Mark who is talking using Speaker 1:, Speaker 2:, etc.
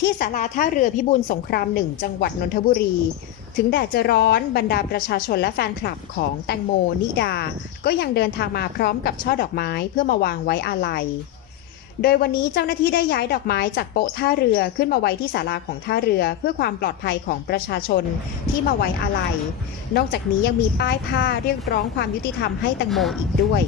Speaker 1: ที่ศาลาท่าเรือพิบูลสงครามหนึ่งจังหวัดนนทบุรี ถึงแดดจะร้อนบรรดาประชาชนและแฟนคลับของแตงโมนิดา ก็ยังเดินทางมาพร้อมกับช่อดอกไม้เพื่อมาวางไว้อาลัย โดยวันนี้เจ้าหน้าที่ได้ย้ายดอกไม้จากโป๊ะท่าเรือขึ้นมาไว้ที่ศาลาของท่าเรือเพื่อความปลอดภัยของประชาชนที่มาไว้อาลัย นอกจากนี้ยังมีป้ายผ้าเรียกร้องความยุติธรรมให้แตงโมอีกด้วย